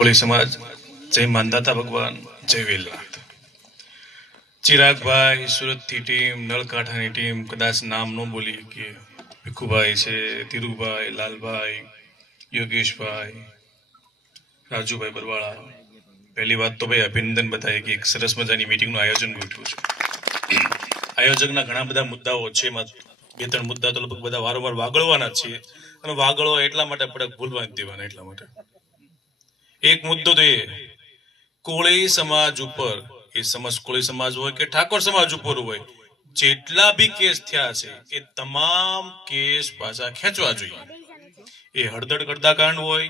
કોળી સમાજ જય માનદાતા ભગવાન જય વેલનાથ. ચિરાગભાઈ સુરતથી ટીમ, નળકાંઠાની ટીમ, કદાચ નામ ન બોલી કે ભીખુભાઈ છે, ધીરુભાઈ, લાલભાઈ, યોગેશભાઈ, રાજુભાઈ બરવાળા. પહેલી વાત તો ભાઈ અભિનંદન બતાવીએ કે એક સરસ મજાની મિટિંગનું આયોજન ગોઠવ્યું છે. આયોજકના ઘણા બધા મુદ્દાઓ છે, બે ત્રણ મુદ્દા તો લગભગ બધા વારંવાર વાગળવાના જ છે, અને વાગળવા એટલા માટે આપણે ભૂલવા જ દેવાના એટલા માટે. એક મુદ્દો તો એ કોળી સમાજ ઉપર, એ સમજ કોળી સમાજ હોય કે ઠાકોર સમાજ ઉપર હોય, જેટલા બી કેસ થયા છે એ તમામ કેસ પાછા ખેંચવા જોઈએ. એ હળદળ કડદાકાંડ હોય,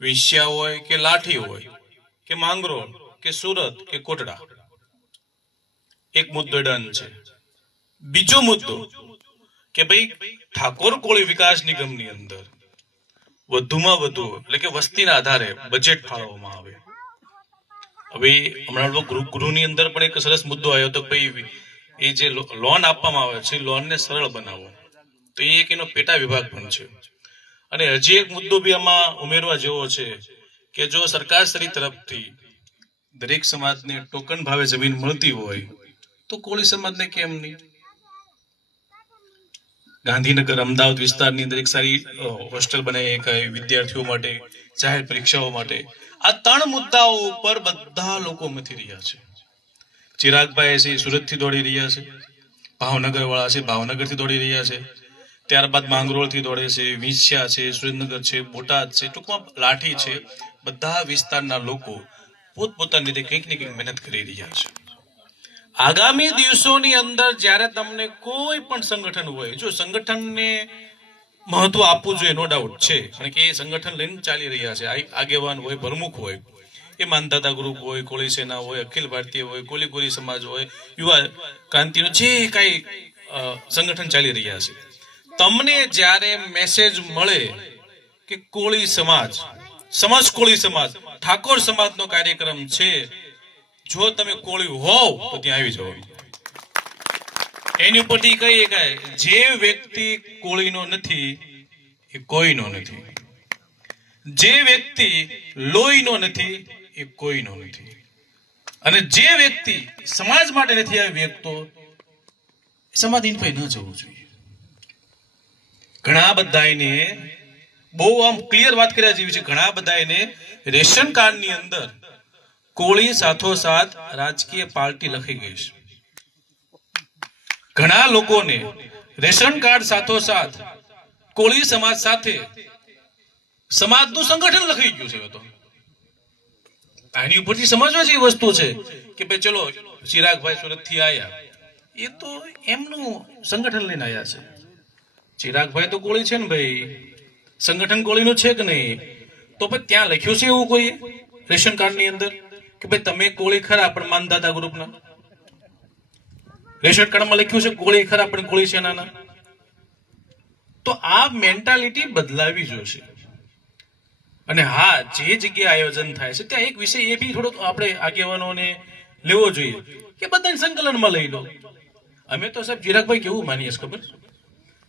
વિંસ્યા હોય કે લાઠી હોય કે માંગરોળ કે સુરત કે કોટડા, એક મુદ્દો ડન છે. બીજો મુદ્દો કે ભાઈ ઠાકોર કોળી વિકાસ નિગમની અંદર વધુમાં વધુ એટલે કે વસ્તીના આધારે બજેટ ફાળવવામાં આવે. હવે હમણાં ગૃહની અંદર પણ એક સરસ મુદ્દો આવ્યો હતો, ભાઈ એ જે લોન આપવામાં આવે છે લોનને સરળ બનાવો, તો એ એક એનો પેટા વિભાગ પણ છે. અને હજી એક મુદ્દો બી આમાં ઉમેરવા જેવો છે કે જો સરકારશ્રી તરફથી દરેક સમાજને ટોકન ભાવે જમીન મળતી હોય તો કોળી સમાજને કેમ નહીં? ગાંધીનગર, અમદાવાદ વિસ્તારની અંદર એક સારી હોસ્ટેલ બનાવી શકાય વિદ્યાર્થીઓ માટે, જાહેર પરીક્ષાઓ માટે. આ ત્રણ મુદ્દાઓ ઉપર બધા લોકો મથી રહ્યા છે. ચિરાગભાઈ છે સુરતથી દોડી રહ્યા છે, ભાવનગર વાળા છે ભાવનગરથી દોડી રહ્યા છે, ત્યારબાદ માંગરોળથી દોડે છે, વિંછિયા છે, સુરેન્દ્રનગર છે, બોટાદ છે, ટૂંકમાં લાઠી છે. બધા વિસ્તારના લોકો પોતપોતાની રીતે કંઈક ને કંઈક મહેનત કરી રહ્યા છે. આગામી દિવસોની અંદર જ્યારે તમને કોઈ પણ સંગઠન હોય, જો સંગઠનને મહત્વ આપવું જોઈએ, નો ડાઉટ છે, કારણ કે એ સંગઠન લઈને ચાલી રહ્યા છે. આગેવાન હોય, પ્રમુખ હોય, એ માનદાતા ગ્રુપ હોય, કોળી સેના હોય, અખિલ ભારતીય હોય, કોળી સમાજ હોય, યુવા ક્રાંતિનું જે કાંઈ સંગઠન ચાલી રહ્યા છે, તમને જ્યારે મેસેજ મળે કે કોળી સમાજ કોળી સમાજ ઠાકોર સમાજનો કાર્યક્રમ છે, જો તમે કોળી હોવ તો ત્યાં આવી જાવ. એની ઉપરથી કહીએ કે જે વ્યક્તિ કોળીનો નથી એ કોઈનો નથી, જે વ્યક્તિ લોહીનો નથી એ કોઈનો નથી, અને જે વ્યક્તિ સમાજ માટે નથી આવી વ્યક્તો સમાધિન પર ન જવું જોઈએ. ઘણા બધાને બહુ આમ ક્લિયર વાત કર્યા જેવી છે. ઘણા બધાને રેશન કાર્ડની અંદર કોળી સાથોસાથ રાજકીય પાર્ટી લખી ગઈ છે. ઘણા લોકોને રેશન કાર્ડ સાથોસાથ કોળી સમાજ સાથે સમાજનું સંગઠન લખી ગયું છે. તો આની ઉપરથી સમજવા જેવી વસ્તુ છે કે ભાઈ ચલો ચિરાગભાઈ સુરતથી આવ્યા, એ તો એમનું સંગઠન લઈને આવ્યા છે. ચિરાગભાઈ તો કોળી છે ને ભાઈ, સંગઠન કોળીનું છે કે નહીં? તો ભાઈ ત્યાં લખ્યું છે એવું કોઈ રેશન કાર્ડની અંદર કે ભાઈ તમે કોળી ખરા પણ માનદાતા ગ્રુપના? રેશન કાર્ડમાં લખ્યું છે કોળી ખરા પણ કોળી સેનાના? તો આ મેન્ટાલિટી બદલાવી જોશે. અને હા, જે જગ્યાએ આયોજન થાય છે ત્યાં એક વિષય એ બી થોડોક આપણે આગેવાનોને લેવો જોઈએ કે બધાને સંકલનમાં લઈ લો. અમે તો સાહેબ ચિરાગભાઈ કેવું માનીએ ખબર,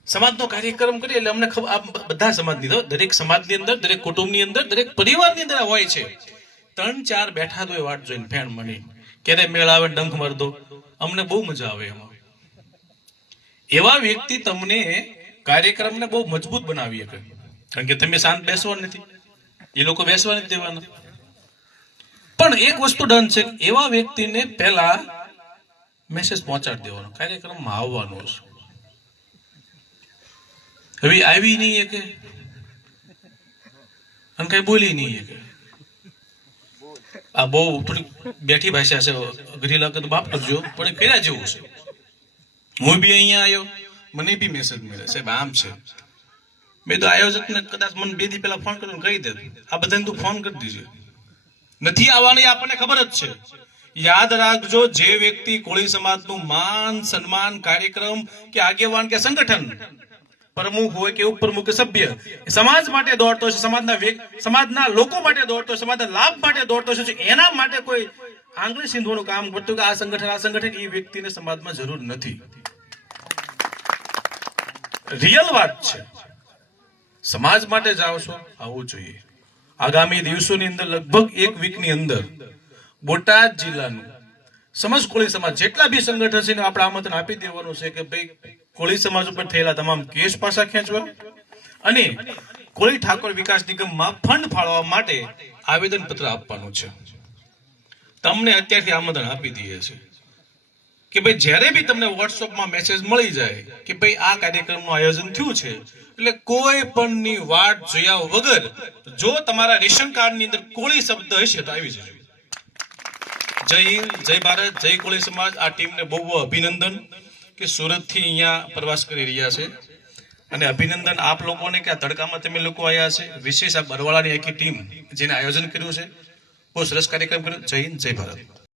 સમાજનો કાર્યક્રમ કરીએ એટલે અમને ખબર, બધા સમાજની, દરેક સમાજની અંદર, દરેક કુટુંબની અંદર, દરેક પરિવારની અંદર હોય છે. 3-4 બેઠા તો વાટ જોઈને ફેણ મળી ક્યારે મેળ આવે ડંખ માર દો, અમને બહુ મજા આવે એમાં. એવા વ્યક્તિ તમને કાર્યક્રમને બહુ મજબૂત બનાવી શકે, કારણ કે તમે શાંત બેસવા નથી, એ લોકો બેસવા નથી દેવાના. પણ એક વસ્તુ ડન છે, એવા વ્યક્તિને પહેલા મેસેજ પહોંચાડી દેવાનો, કાર્યક્રમમાં આવવાનો છે. હવે આવી નહીં કે અને કઈ બોલી નહીં કે, આ બહુ થોડી બેઠી ભાષા છે, અઘરી લાગે તો બાપ કરજો, પણ કર્યા જેવું છે. હું બી અહીંયા આવ્યો, મને બી મેસેજ મળ્યા સાહેબ આમ છે. મેં તો આયોજકને કદાચ મને 2 દી પહેલા ફોન કરીને કહી દે, આ બધાને તું ફોન કરી દીજે, નથી આવવાની આપણને ખબર જ છે. યાદ રાખજો, જે વ્યક્તિ કોળી સમાજનું માન સન્માન કાર્યક્રમ કે આગેવાન કે સંગઠન પ્રમુખ હોય કે ઉપપ્રમુખ કે સભ્ય સમાજ માટે દોડતો છે, સમાજના લોકો માટે દોડતો છે, સમાજના લાભ માટે દોડતો છે, એના માટે કોઈ આંગળી સિંધવાનું કામ કરતું કે આ સંગઠન, એ વ્યક્તિને સમાજમાં જરૂર નથી. રિયલ વાત છે. સમાજ માટે જાઓ છો, આવવું જોઈએ. આગામી દિવસોની અંદર લગભગ એક વીકની અંદર બોટાદ જિલ્લાનું સમજ કોળી સમાજ જેટલા બી સંગઠન છે આપણે આમંત્રણ આપી દેવાનું છે કે ભાઈ કોળી સમાજ ઉપર થયેલા તમામ કેસ પાછા ખેંચવા અને કોળી ઠાકોર વિકાસ નિગમમાં ફંડ ફાળવવા માટે આવેદન પત્ર આપવાનું છે. તમને અત્યારથી આમંત્રણ આપી દઈએ છીએ કે ભાઈ જ્યારે બી તમને વોટ્સઅપમાં મેસેજ મળી જાય કે ભાઈ આ કાર્યક્રમનું આયોજન થયું છે એટલે કોઈ પણની વાટ જોયા વગર જો તમારા રેશન કાર્ડની અંદર કોળી શબ્દ હશે તો આવી જજો. જય હિન્દ, જય ભારત, જય કોળી સમાજ. આ ટીમને બહુ બહુ અભિનંદન કે સુરતથી અહીંયા પ્રવાસ કરી રહ્યા છે અને અભિનંદન આપ લોકોને કે આ તડકામાં તમે લોકો આવ્યા છે. વિશેષ આ બરવાળાની આખી ટીમ જેને આયોજન કર્યું છે બહુ સરસ કાર્યક્રમ કર્યો. જય હિન્દ, જય ભારત.